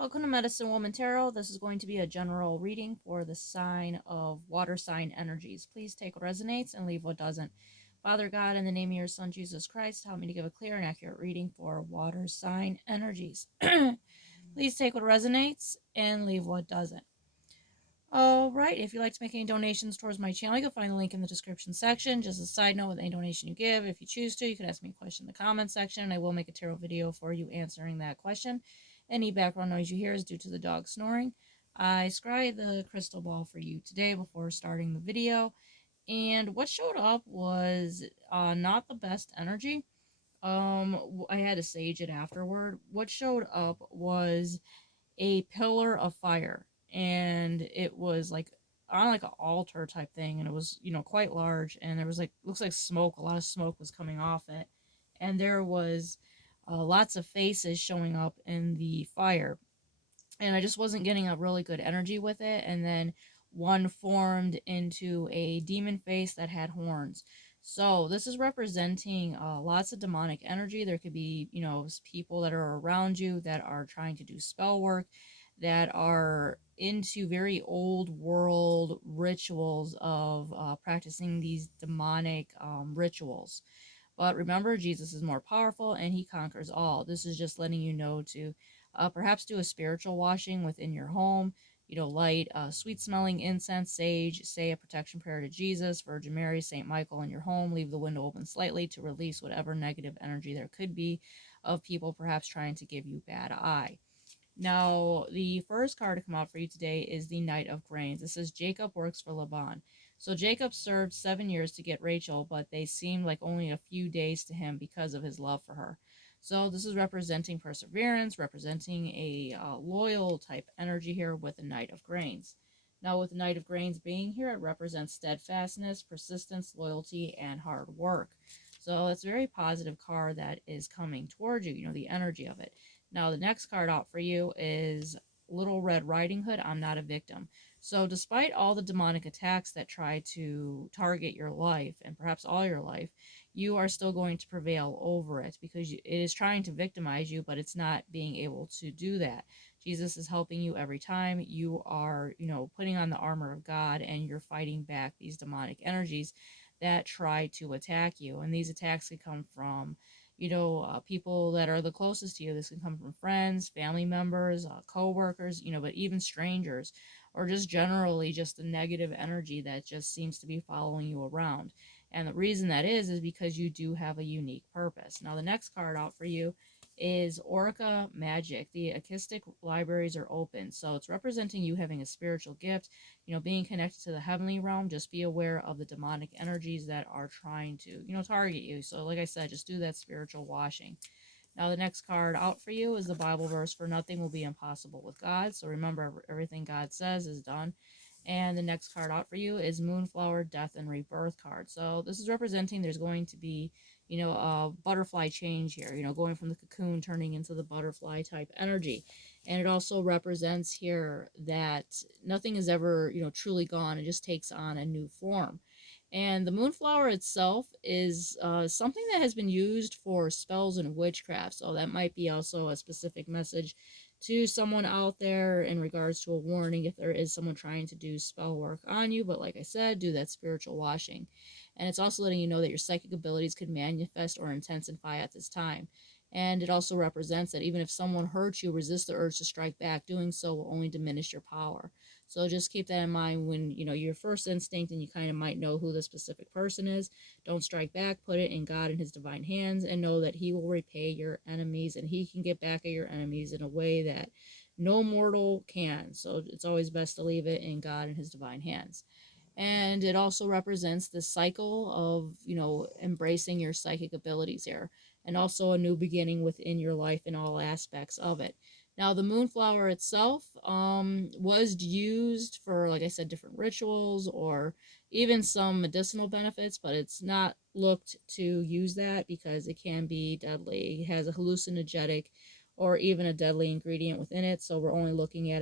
Welcome to Medicine Woman Tarot. This is going to be a general reading for the sign of water sign energies. Please take what resonates and leave what doesn't. Father God, in the name of your Son, Jesus Christ, help me to give a clear and accurate reading for water sign energies. Please take what resonates and leave what doesn't. Alright, if you'd like to make any donations towards my channel, you can find the link in the description section. Just a side note, with any donation you give, if you choose to, you can ask me a question in the comments section, and I will make a tarot video for you answering that question. Any background noise you hear is due to the dog snoring. I scryed the crystal ball for you today before starting the video, and what showed up was not the best energy. I had to sage it afterward. What showed up was a pillar of fire, and it was like on like an altar type thing, and it was quite large, and there was like, looks like smoke, a lot of smoke was coming off it, and there was lots of faces showing up in the fire, and I just wasn't getting a really good energy with it. And then one formed into a demon face that had horns. So this is representing lots of demonic energy. There could be, people that are around you that are trying to do spell work, that are into very old world rituals of practicing these demonic rituals. But remember, Jesus is more powerful and he conquers all. This is just letting you know to perhaps do a spiritual washing within your home. Light sweet smelling incense, sage, say a protection prayer to Jesus, Virgin Mary, St. Michael in your home. Leave the window open slightly to release whatever negative energy there could be of people perhaps trying to give you bad eye. Now, the first card to come out for you today is the Knight of Grains. This says Jacob works for Laban. So Jacob served 7 years to get Rachel, but they seemed like only a few days to him because of his love for her. So this is representing perseverance, representing a loyal type energy here with the Knight of Grains. Now, with the Knight of Grains being here, it represents steadfastness, persistence, loyalty, and hard work. So it's a very positive card that is coming towards you, the energy of it. Now, the next card out for you is Little Red Riding Hood, I'm not a victim. So despite all the demonic attacks that try to target your life, and perhaps all your life, you are still going to prevail over it, because it is trying to victimize you, but it's not being able to do that. Jesus is helping you every time. You are, putting on the armor of God, and you're fighting back these demonic energies that try to attack you. And these attacks can come from people that are the closest to you. This can come from friends, family members, co-workers, but even strangers, or just generally just the negative energy that just seems to be following you around. And the reason that is because you do have a unique purpose. Now, the next card out for you is Orca Magic. The Akashic libraries are open, so it's representing you having a spiritual gift, being connected to the heavenly realm. Just be aware of the demonic energies that are trying to, target you. So like I said, just do that spiritual washing. Now, the next card out for you is the Bible verse, for nothing will be impossible with God. So remember, everything God says is done. And the next card out for you is Moonflower, Death, and Rebirth card. So this is representing there's going to be, a butterfly change here, going from the cocoon turning into the butterfly type energy. And it also represents here that nothing is ever, truly gone. It just takes on a new form. And the moonflower itself is something that has been used for spells and witchcraft. So that might be also a specific message to someone out there in regards to a warning if there is someone trying to do spell work on you. But like I said, do that spiritual washing. And it's also letting you know that your psychic abilities could manifest or intensify at this time. And it also represents that even if someone hurts you, resist the urge to strike back. Doing so will only diminish your power. So just keep that in mind when, your first instinct and you kind of might know who the specific person is. Don't strike back. Put it in God and his divine hands, and know that he will repay your enemies, and he can get back at your enemies in a way that no mortal can. So it's always best to leave it in God and his divine hands. And it also represents the cycle of, embracing your psychic abilities here, and also a new beginning within your life in all aspects of it. Now, the moonflower itself was used for, like I said, different rituals or even some medicinal benefits, but it's not looked to use that because it can be deadly. It has a hallucinogenic or even a deadly ingredient within it, so we're only looking at